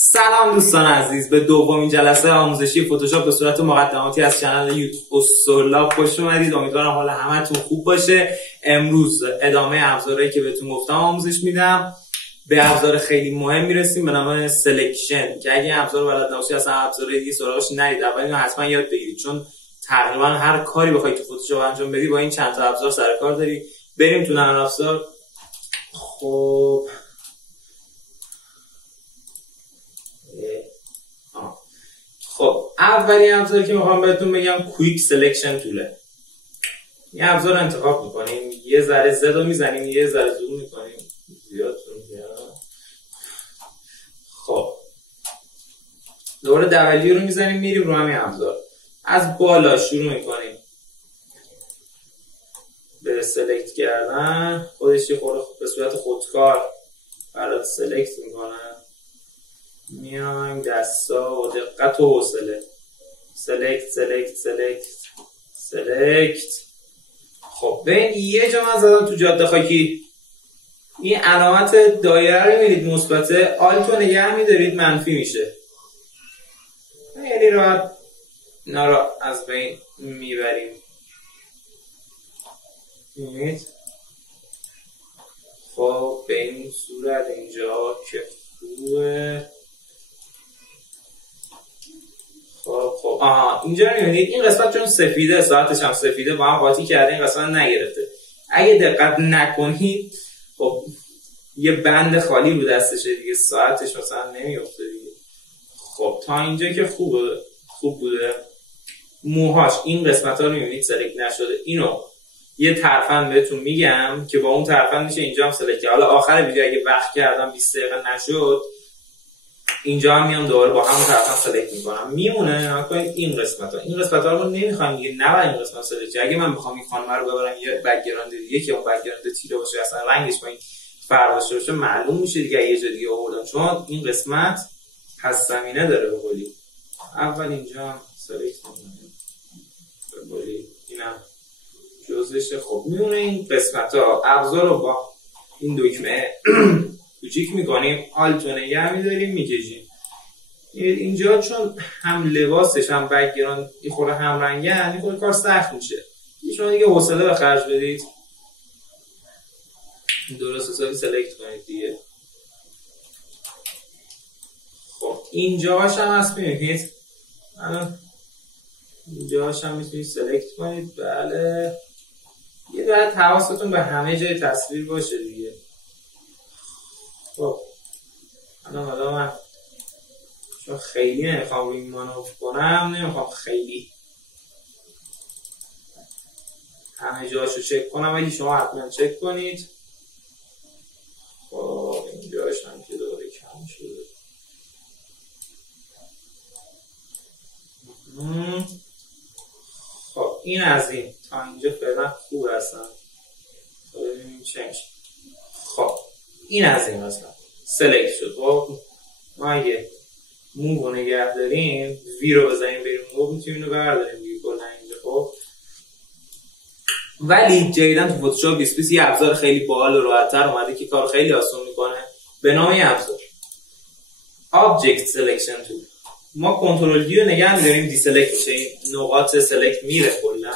سلام دوستان عزیز، به دومین جلسه آموزشی فتوشاپ به صورت مقدماتی از کانال یوتیوب استرلاب خوش اومدید. امیدوارم حال همتون خوب باشه. امروز ادامه ابزارهایی که بهتون گفتم آموزش میدم. به ابزار خیلی مهم میرسیم به نام سلکشن که اگه ابزار رو بلد نباشید اصلا ابزار دیگه سراغش نرید. اول اینو حتما یاد بگیرید چون تقریبا هر کاری بخوای تو فتوشاپ انجام بدی با این چند تا ابزار سر کار داری. بریم تو نرم افزار. خب اولین ابزاری که میخوام بهتون بگم کویک سلکشن توله. این ابزار رو انتخاب میکنیم، یه ذره زد رو میزنیم، یه ذره زوم میکنیم زیادتون میاد. خب دوباره دبلیو رو میزنیم، میریم رو همین ابزار، از بالا شروع میکنیم به سلکت کردن. خودش یه خورده به صورت خودکار برات سلکت میکنه. میایم دستا و دقت و حوصله سلکت سلکت سلکت سلکت. خب ببین یه جا من زدم تو جاده خاکی، این علامت دایره رو می‌بینید مثبته، آلت رو نگه می‌دارید منفی میشه، یعنی راحت اینا رو از بین میبریم. می‌بینید؟ خب به این صورت اینجا که خوبه. خب اینجا می‌بینید این قسمت چون سفیده، ساعتش هم سفیده با هم قاطی کرده، این قسمت نگرفته. اگه دقت نکنید خب یه بند خالی رو دستشه دیگه، ساعتش مثلا نمیفته دیگه. خب تا اینجا که خوب بوده. موهاش این قسمت ها رو می‌بینید سلکت نشده، اینو یه ترفند بهتون میگم که با اون ترفند میشه اینجا هم سلکت. حالا آخر ویدیو اگه وقت کردم 20 دقیقه نشد اینجا هم میام دوباره با همون طرفم سلکت میکنم، میمونه. نکنید این قسمت ها رو نمیخوام دیگه، نباید این قسمت سلکت. اگه من بخوام این خانم رو ببرم یه بک‌گراند دیگه که اون بک‌گراند تیره باشه، اصلا رنگش با این فرق داشته باشه، معلوم میشه دیگه یه جا دیگه آوردم، چون این قسمت پس زمینه داره. به قولی اول اینجا هم سلکت میکنم، به قولی اینم جزشه. خب میمونه این قسمت ها. ابزار رو با این دکمه کوچیک میکنیم، آلت رو نگه میداریم، میکشیم. اینجا چون هم لباسش هم بک‌گراند این خورده هم رنگن، این خورده کار سخت میشه. شما دیگه حوصله به خرج بدید، درست حسابی سلکت کنید دیگه. خب اینجاش هم هست، ببینید اینجاش هم میتونید سلکت کنید. بله یه باید حواستون به همه جای تصویر باشه دیگه. خب حالا من چون خیلی نمیخوام روی این مانور کنم، نمیخوام خیلی همه جاشو چک کنم، ولی شما حتما چک کنید. خب اینجاش هم که دوباره کم شده. خب این از این تا اینجا فعلا خوب هستن. خب ببینیم چه میشه. خب این از این مثلا سلکت شد. خب ما اگه موو رو نگه داریم، وی رو بزنیم بریم موو، میتونیم اینو برداریم دیگه کلا اینجا. خب ولی جدیدن تو فتوشاپ 2020 یه ابزار خیلی باحال و راحت‌تر اومده که کار خیلی آسون میکنه به نام این ابزار Object Selection Tool. ما کنترل دی رو نگه می‌داریم، دی سلکت میشه، این نقاط سلکت میره کلا.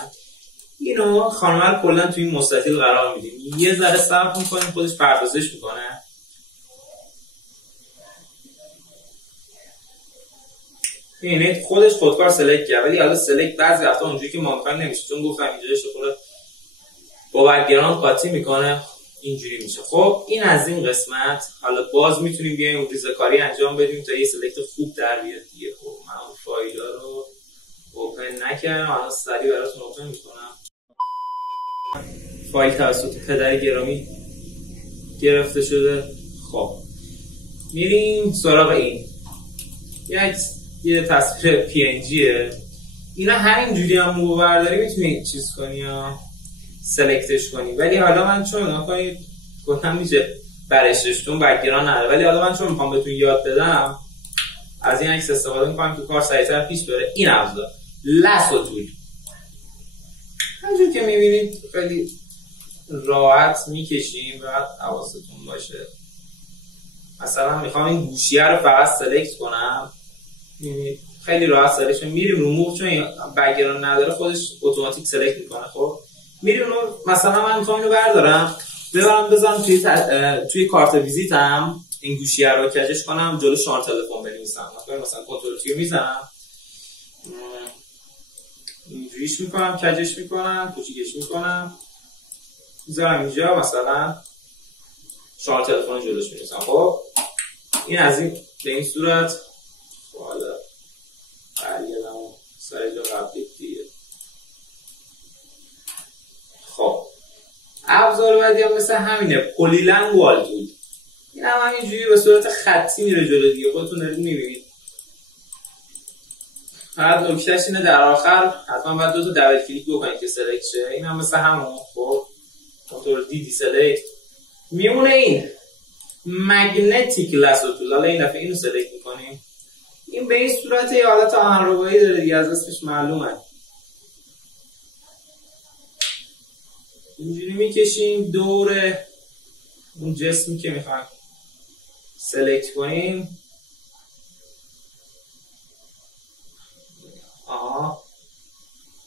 اینو خانم کلا تو این مستطیل قرار میدیم، یه ذره صبر میکنیم خودش پردازش میکنه. ببینید خودش خودکار سلکت کرد، ولی حالا سلکت بعضی وقتا اونجوری که ما می‌خوایم نمیشه، چون گفتم اینجاش خود با بک‌گراند قاطی میکنه، اینجوری میشه. خب این از این قسمت. حالا باز میتونیم بیایم اون ریزه‌کاری انجام بدیم تا یه سلکت خوب در بیاد دیگه. خب من اون فایل‌ها رو اوپن نکردم، الان سریع براتون اوپن میکنم. فایل توسط پدر گرامی گرفته شده. خب میریم سراغ این. یه تصویر PNGه. اینا همینجوری هم موو برداری میتونید چیز کنی یا سلکتش کنی، ولی حالا من چون نکنید گفتم میشه برشتون بک‌گراند نداره، ولی حالا من چون میخوام بهتون یاد بدم از این عکس استفاده میکنم که کار سریعتر پیش بره. این ابزار لاسو تول، همونجور که میبینید خیلی راحت میکشیم و حواستون باشه مثلا میخوام این گوشیه رو فقط سلکت کنم، خیلی راحت سلکت میریم رو موو، چون این بک‌گراند نداره خودش اتوماتیک سلکت میکنه. خب میریم رو، مثلا من میخوام اینو بردارم ببرم بذارم توی کارت ویزیتم، این گوشیه رو کجش کنم جلو شماره تلفن بنویسم، مثلا کنترل تی میزنم اینجوریش میکنم، کجش میکنم، کوچیکش میکنم، میذارم اینجا، مثلا شماره تلفن جلوش می‌نویسم. خب این از این به این صورت. حالا برگردم سر جا قبلی دیگه. خب ابزار بعدی هم مثل همینه، پلیلنگوال تول. این هم همینجوری به صورت خطی میره جلو دیگه، خودتون دارید میبینید. فقط نکتهش اینه در آخر حتما باید 2 تا دبل کلیک بکنید که سلکت شه. این هم مثل همون. خب کنترل دی سلکت میمونه. این مگنتیک لاسو تول، حالا این دفعه اینو سلکت میکنیم. این به این صورت یه حالت آهنربایی داره دیگه، از اسمش معلومه. اینجوری میکشیم دور اون جسمی که میخوایم سلکت کنیم.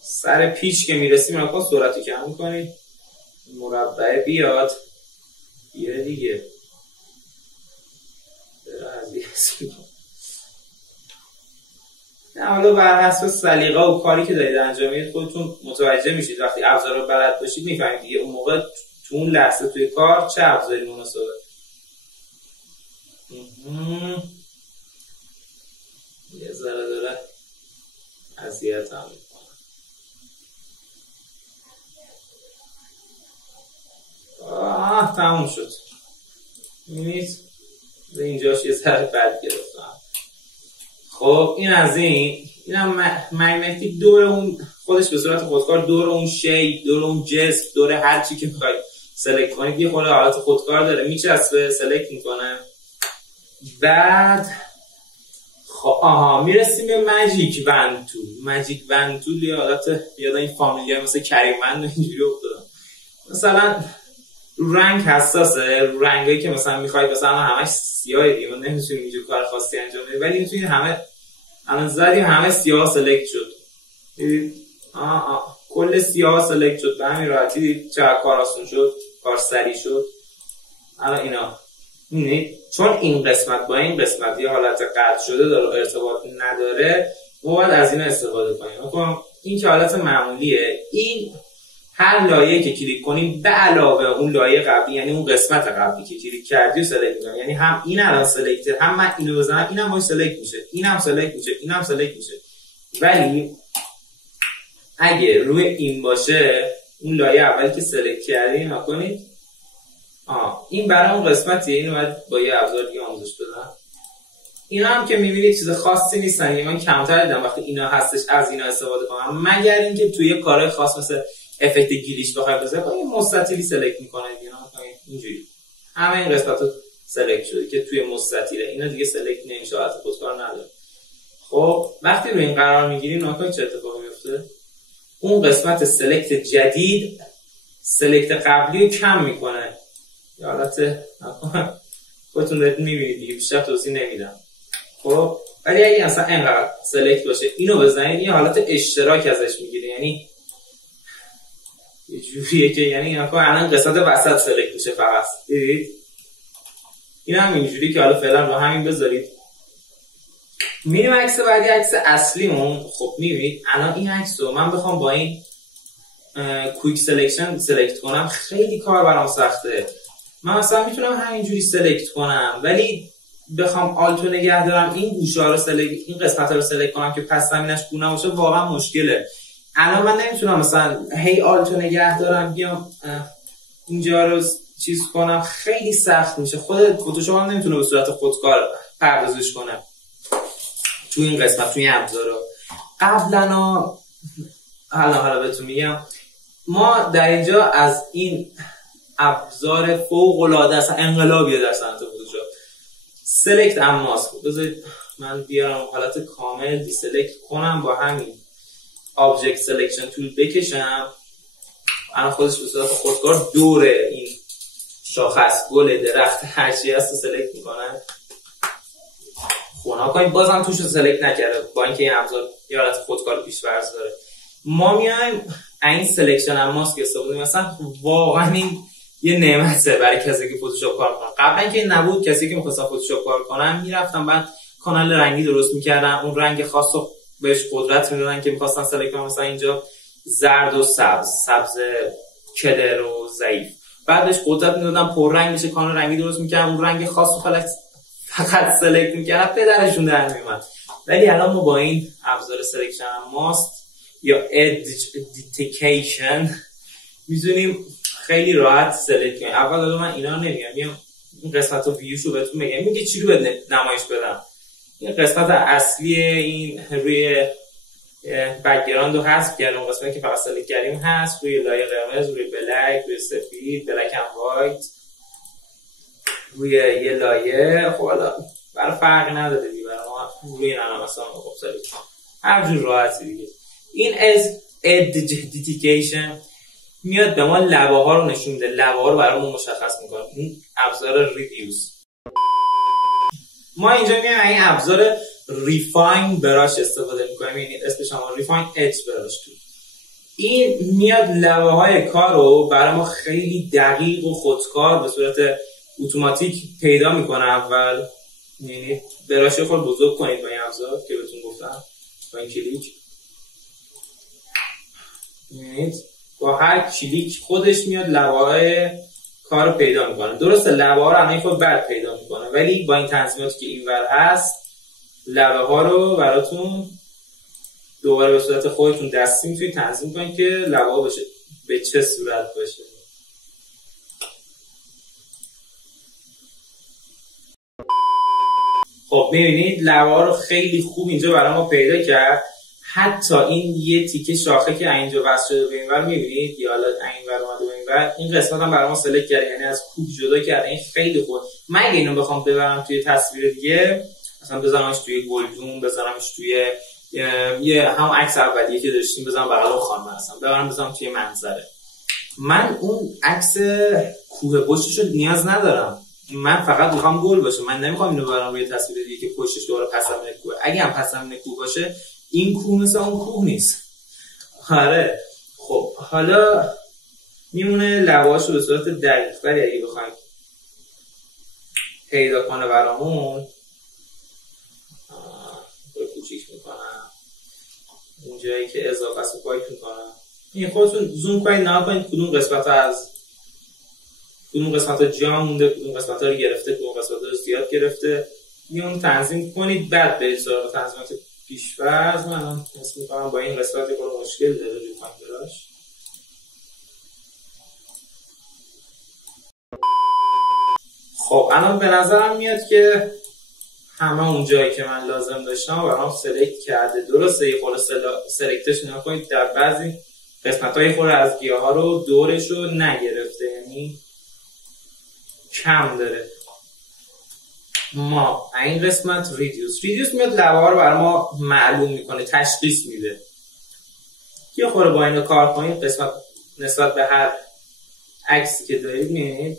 سر پیچ که میرسیم رو سرعت رو کم میکنیم، مربع بیاد یه دیگه نه. حالا بر حسب سلیقه و کاری که دارید انجام میدید خودتون متوجه میشید. وقتی ابزار رو بلد باشید میفهمید دیگه اون موقع تو اون لحظه توی کار چه ابزاری مناسبه. یه ذره داره اذیت هم میکنه. تموم شد. میبینید به اینجاش یه ذره بد گرفتم. خب این از این مگنتیک دور اون خودش به صورت خودکار دور اون شی، دور اون جسم، دور هر چی که میخواید سلکت کنید یه خورده حالت خودکار داره، میچسبه، سلکت میکنه. بعد خب میرسیم به ماجیک وند تول. ماجیک وند تول یه حالت یاد این فامیلی‌ها مثل کریم‌وند و اینجوری افتادن. مثلا رو رنگ حساسه، رو رنگایی که مثلا میخواید مثلا همش سیاه دیگه من نمیتونم اینجور کار خاصی انجام بدم، ولی میتونید همه الان زدیم همه سیاه سلکت شد. دیدید کل سیاه سلکت شد. به همین راحتی دید چقدر کار آسون شد، کار سریع شد. الان اینا میبینید چون این قسمت با این قسمت یه حالت قطع شده داره، ارتباط نداره، ما باید از اینا استفاده کنیم. این که حالت معمولیه. این هر لایه‌ای که کلیک کنیم به علاوه اون لایه قبلی، یعنی اون قسمت قبلی که کلیک کردی رو سلکت می‌کنه. یعنی هم این الان سلکت، هم من اینو بزنم اینم وای سلکت میشه، اینم سلکت میشه، اینم سلکت میشه. ولی اگه روی این باشه اون لایه اولی که سلکت کردیم نکنید این برای اون قسمتیه، اینو باید با یه ابزار دیگه آموزش بدم. اینا هم که می‌بینید چیز خاصی نیستن، یعنی من کمتر دیدم وقتی اینا هستش از اینا استفاده کنم، مگر اینکه توی کارهای خاص مثل افکت گلیچ بخواد بزنه با این مستطیلی سلکت میکنه دیگه. اینجوری همه این قسمت‌ها سلکت شده که توی مستطیله، اینا دیگه سلکت نمیشه، از خودکار نداره. خب وقتی روی این قرار میگیریم ناکن چه اتفاقی میفته؟ اون قسمت سلکت جدید سلکت قبلی رو کم میکنه. یا حالت خودتون دارید میبینید دیگه، بیشتر توضیح نمیدم. خب ولی اگه اصلا اینقدر سلکت باشه اینو بزنید این حالت اشتراک ازش میگیره، یعنی یه جوریه که یعنی الان قسمت وسط سلکت میشه فقط. دیدید این هم اینجوری که حالا فعلا رو همین بذارید. میریم عکس بعدی، عکس اصلیمون. خب میبینید الان این عکس رو من بخوام با این کویک سلکشن سلکت کنم خیلی کار برام سخته. من مثلا میتونم همینجوری سلکت کنم، ولی بخوام آلتو نگه دارم این گوشه‌ها رو این قسمت‌ها رو سلکت کنم که پس زمینش گونه باشه واقعا مشکله. الان من نمیتونم مثلا هی آلتو نگه دارم بیام اینجا رو چیز کنم، خیلی سخت میشه. خود فتوشاپ هم نمیتونه به صورت خودکار پردازش کنه تو این قسمت، توی ابزارا. قبلا حالا بهتون میگم ما در اینجا از این ابزار فوق العاده اصلا انقلابیه در صنعت فتوشاپ سلکت اماس. بذارید من بیارم حالت کامل دی سلکت کنم، با همین آبجکت سلکشن تول بکشم، الان خودش به صورت خودکار دور این شاخص، گل، درخت، هر چی هست رو سلکت میکنه. خب کنید بازم توش رو سلکت نکرده با اینکه این ابزار یه حالت خودکار پیش‌فرض داره. ما میایم این سلکشن ماسک استفاده می‌کنیم. مثلا واقعا این یه نعمته برای کسی که فتوشاپ کار کنه. قبلا که نبود، کسی که می‌خواستن فتوشاپ کار کنن میرفتن بعد کانال رنگی درست می‌کردن، اون رنگ خاص رو بهش قدرت می‌دادن که می‌خواستن سلکت کنن. مثلا اینجا زرد و سبز کدر و ضعیف، بعد بهش قدرت می‌دادن پر رنگ میشه، کانال رنگی درست می‌کردن، اون رنگ خاص رو فقط سلکت می‌کردن، پدرشون در میومد. ولی الان ما با این ابزار سلکشن ماست یا ادج دیتیکیشن می‌تونیم خیلی راحت سلکت کنیم. اول من اینا رو نمیگم، این قسمت رو ویوشو بهتون میگم، میگه چی رو نمایش بدم. این قسمت اصلی این روی بک‌گراند رو حذف کردم، اون قسمتی که فقط سلکت کردیم هست، روی لایه قرمز، روی بلک، روی سفید، بلک اند وایت، روی یه لایه. خب حالا برای فرقی نداره دیگه، برای ما روی این الان مثلا خب سلکت هر جور راحتی دیگه. این از ادج دیتیکیشن میاد به ما لبه ها رو نشون میده، لبه ها رو برامون مشخص میکنه. این ابزار ریدیوس. ما اینجا میایم این ابزار ریفاین براش استفاده میکنیم، یعنی اسمش هم ریفاین اج براش. تو این میاد لبه های کار رو برای ما خیلی دقیق و خودکار به صورت اتوماتیک پیدا میکنه. اول یعنی براش خود بزرگ کنید با این ابزار که بهتون گفتم، با این کلیک یعنی با هر کلیک خودش میاد لبه های کار رو پیدا میکنه. درسته لبه ها رو همه خود بعد پیدا میکنه، ولی با این تنظیماتی که اینور هست لبه ها رو براتون دوباره به صورت خودتون دستی میتونید تنظیم کنید که لبه ها باشه به چه صورت باشه. خب میبینید لبه ها رو خیلی خوب اینجا برای ما پیدا کرد. حتی این یه تیکه شاخه که اینجا وصل شده به اینور میبینید، یا حالا اینور اومده به اینور، این قسمت هم برای ما سلکت کرده، یعنی از کوه جدا کرده. این خیلی خوب. من اگه اینو بخوام ببرم توی تصویر دیگه، مثلا بذارمش توی گلدون، بذارمش توی یه هم عکس اولیه که داشتیم، بذارم بغل خانم هستم، بذارم توی منظره، من اون عکس کوه پشتشو نیاز ندارم. من فقط میخوام گل باشه. من نمیخوام اینو ببرم روی تصویر دیگه که پشتش دوباره پس زمینه کوه. اگه هم پس زمینه کوه باشه، این کوه مثل اون کوه نیست. آره خب حالا میمونه لبه‌هاش رو به صورت دقیق‌تری اگه بخوایم پیدا کنه برامون، کوچیک میکنم اون جایی که اضافه است رو پاک میکنم. این خودتون زوم کنید نگاه کنید کدوم قسمت ها جا مونده، کدوم قسمت ها رو گرفته، کدوم قسمت ها رو زیاد گرفته. اون تنظیم کنید، بعد برید سراغ تنظیمات پیش‌فرض. من حس می‌کنم با این قسمت یه خورده مشکل داره روی کامپیوترش. خب الان به نظرم میاد که همه اون جایی که من لازم داشتم برام سلکت کرده. درسته یه خورده سلکتش نکنید، در بعضی قسمت‌های خورده از گیاها رو دورش رو نگرفته، یعنی کم داره. ما این قسمت ریدیوس میاد لبه ها رو برای ما معلوم میکنه، تشخیص میده. یه خورده با اینو کار کنید، قسمت نسبت به هر عکسی که دارید میبینید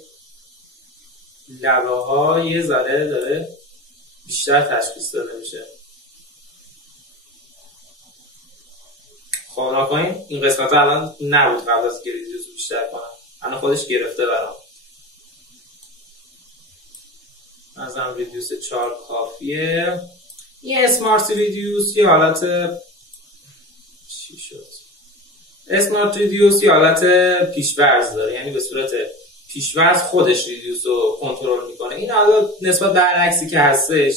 لبه ها یه ذره داره بیشتر تشخیص داده میشه. خب نکنید این قسمت ها الان نبود قبل از که ریدیوس بیشتر کنم، الان خودش گرفته برام. مثلا ریدیوس 4 کافیه. یه اسمارت ریدیوس یه حالت چی شد؟ اسمارت ریدیوس یه حالت پیش‌ورز داره، یعنی به صورت پیش‌ورز خودش ریدیوس رو کنترل میکنه. این حالا نسبت به هر عکسی که هستش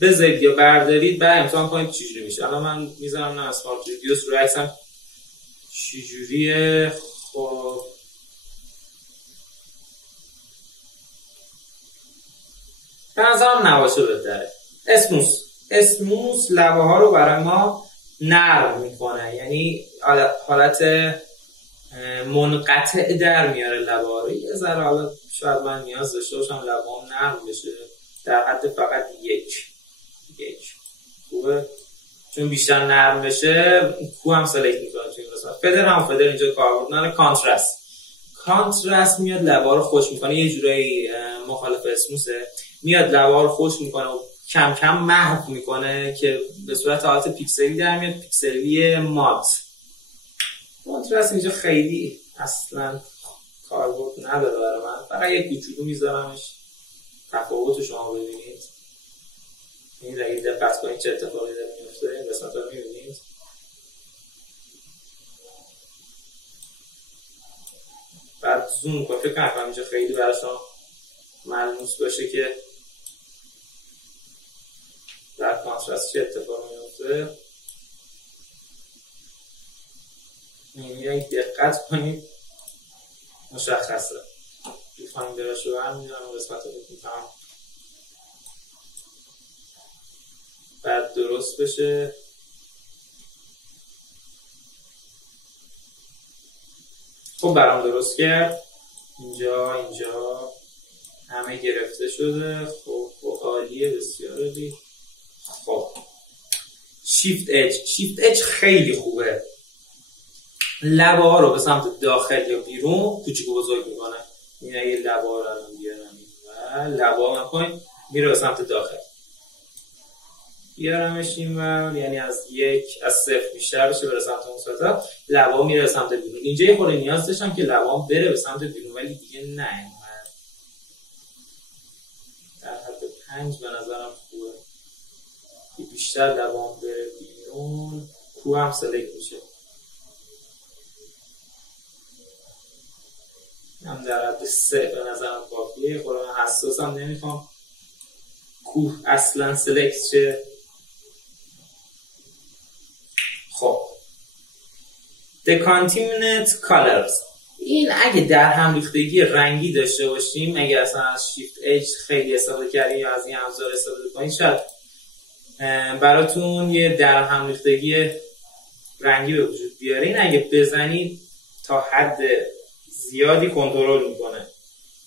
بذارید یا بردارید بعد امتحان کنید چجوری میشه. الان من میذارم نه اسمارت ریدیوس رو عکسم چجوریه. خب به نظرم نباشه بهتره. اسموس لبه ها رو برای ما نرم میکنه، یعنی حالت منقطع در میاره لبه ها رو. یه ذره حالا شاید من نیاز داشته باشم لبه هم نرم بشه، در حد فقط یک خوبه، چون بیشتر نرم بشه کو هم سلکت میکنه توی این قسمت. فدر اینجا کاربرد نداره. کانترست میاد لبه ها رو خوش میکنه، یه جورایی مخالف اسموسه، میاد لبه ها رو خوش میکنه و کم کم محو میکنه که به صورت حالت پیکسلی در میاد، پیکسلی مات. کنترست اینجا خیلی اصلا کاربرد نداره برای من، فقط یه کوچولو میذارمش تفاوت شما ببینید. این اگه دقت کنید چه اتفاقی داره میفته، این قسمت رو میبینید. بعد زوم کنید، فکر کنم اینجا خیلی برای شما ملموس باشه که در کانترست چه اتفاقی میفته. این دقت کنید مشخصه. ریفایندرش رو برمیدارم و قسمت رو میتونم بعد درست بشه. خب برام درست کرد. اینجا همه گرفته شده. خب عالیه، بسیار عالی. خب شیفت اج خیلی خوبه. لبه ها رو به سمت داخل یا بیرون کوچیک و بزرگ میکنه. این اگه لبه ها رو الان بیارم و لبه ها نکنید میره به سمت داخل، بیارمش این و یعنی از 0 بیشتر بشه بره سمت اون سمت، لبه ها میره به سمت بیرون. اینجا یه خورده نیاز داشتم که لبه ها بره به سمت بیرون ولی دیگه نه، در حد 5 به نظرم خوبه که بیشتر لبه ها بره بیرون. کو هم سلکت میشه، هم در حد 3 به نظرم کافیه. خود من حساسم، نمیخوام کوه اصلا سلکت شه. خب decontaminate colors، این اگه در هم ریختگی رنگی داشته باشیم، اگه اصلا از شیفت اج خیلی استفاده کردیم یا از این ابزار استفاده کنید، شاید براتون یه در هم ریختگی رنگی به وجود بیاره. این اگه بزنید تا حد زیادی کنترل میکنه.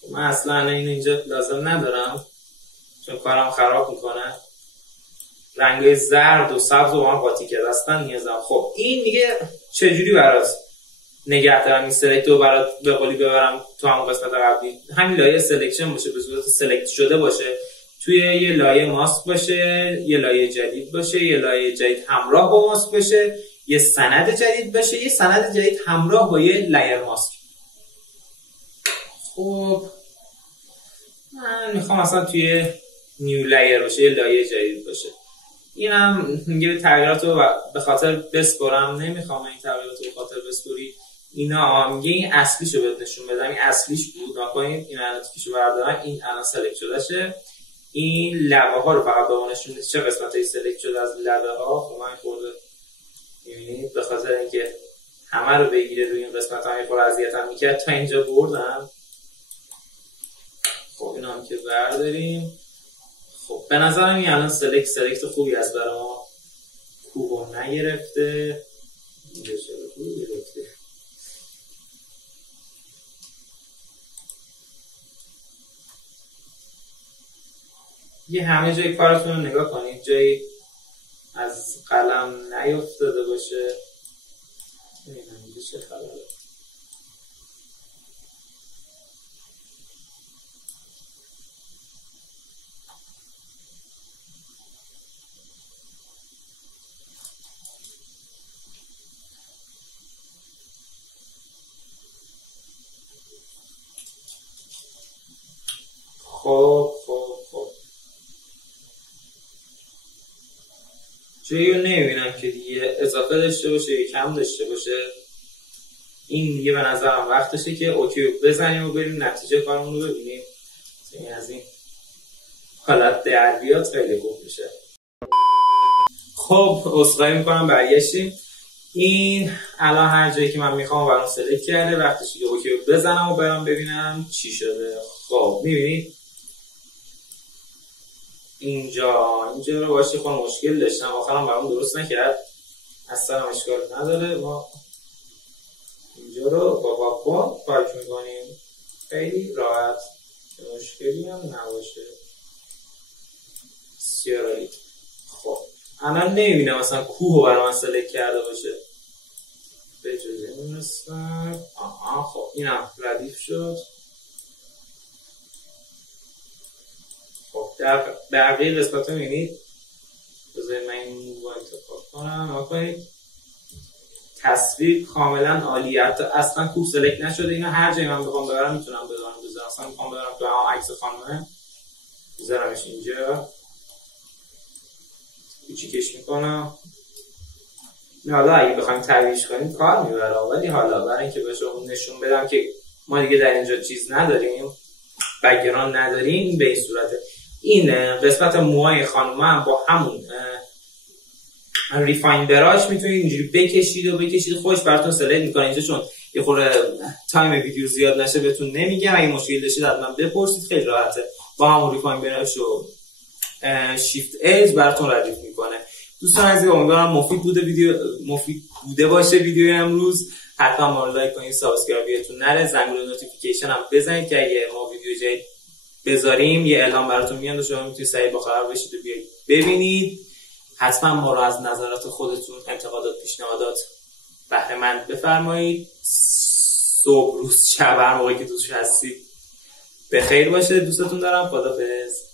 من اصلا اینجا لازم ندارم چون کارم خراب میکنه. رنگای زرد و سبز رو با هم قاطی کرد، اصلا نیازم. خب این دیگه چجوری برات نگه دارم این سلکت رو برات به قولی ببرم تو همون قسمت قبلی؟ همین لایه سلکشن باشه، به صورت سلکت شده باشه، توی یه لایه ماسک باشه، یه لایه جدید باشه، یه لایه جدید همراه با ماسک باشه، یه سند جدید باشه، یه سند جدید همراه با یه لایر ماسک. خب من میخوام اصلا توی نیو لایر باشه، یه لایه جدید باشه. اینم میگه تغییرات رو به خاطر بسپرم، نمیخوام این تغییرات رو به خاطر بسپری. اینا میگه این اصلیشو بهت نشون بدم، این اصلیش بود، نکنید این اناتیکیشو بردارم، این الان سلکت شده شه. این لبه ها رو فقط به اون نشون میده چه قسمتایی سلکت شده از لبه ها. خب من خورده میبینید به خاطر اینکه همه رو بگیره روی این قسمت ها میخوره اذیتم میکرد تا اینجا بردم. خب اینا هم که برداریم. خب به نظرم این الان سلکت خوبی از برای ما. کوبو نگرفته، اینجا چرا خوبی گرفته. یه همه جای کارتون رو نگاه کنید، جایی از قلم نیفتاده باشه. ببینم اینجا چه خبره. خب جایی رو نمیبینم که دیگه اضافه داشته باشه یا کم داشته باشه. این دیگه به نظرم وقتشه که اوکی رو بزنیم و بریم نتیجه کارمون رو ببینیم. این از این حالت دربیات خیلی خوب میشه. خب عذرخواهی میکنم برگشتیم. این الان هر جایی که من میخوام برام سلکت کرده، وقتشه که اوکی رو بزنم و برام ببینم چی شده. خب میبینید اینجا رو باشه خود مشکل داشتم، آخرم برام درست نکرد، اصلا اشکال نداره. ما اینجا رو با پاک میکنیم خیلی راحت که مشکلی هم نباشه. بسیار عالی. خب الان نمیبینم مثلا کوه رو برای من سلکت کرده باشه به جز این نستم. خب اینم ردیف شد. خب در بقیه قسمت رو میبینید. بذارید من این موو انتخاب کنم. کنید تصویر کاملا عالیه، حتی اصلا کوب سلکت نشده. اینا هر جایی من بخوام ببرم میتونم بذارم. اصلا میخوام ببرم تو عکس خانمه بذارمش اینجا، کوچیکش میکنم. حالا اگه بخوایم تعریفش کنیم کار میبره، ولی حالا برای اینکه به شما نشون بدم که ما دیگه در اینجا چیز نداریم، بک‌گراند نداریم، به این صورته. این قسمت موهای خانم هم با همون ریفاین براش میتونید اینجوری بکشید خودش براتون سلکت میکنه. اینجا چون یه خورده تایم ویدیو زیاد نشه بهتون نمیگم، اگه مشکل داشتید حتما بپرسید، خیلی راحته. با همون ریفاین براش و شیفت ایج براتون ردیف میکنه. دوستان عزیز، امیدوارم مفید بوده باشه ویدیو امروز. حتما ما رو لایک کنید، سابسکرایبتون نره، زنگوله نوتیفیکیشن هم بزنید که اگه ما ویدیو جدید بذاریم یه اعلام براتون میاد و شما میتونید سریع باخبر بشید و بیاید ببینید. حتما ما رو از نظرات خودتون، انتقادات، پیشنهادات بهره مند بفرمایید. صبح، روز، شب، هر موقعی که دوست هستید بخیر باشه. دوستتون دارم. خداحافظ.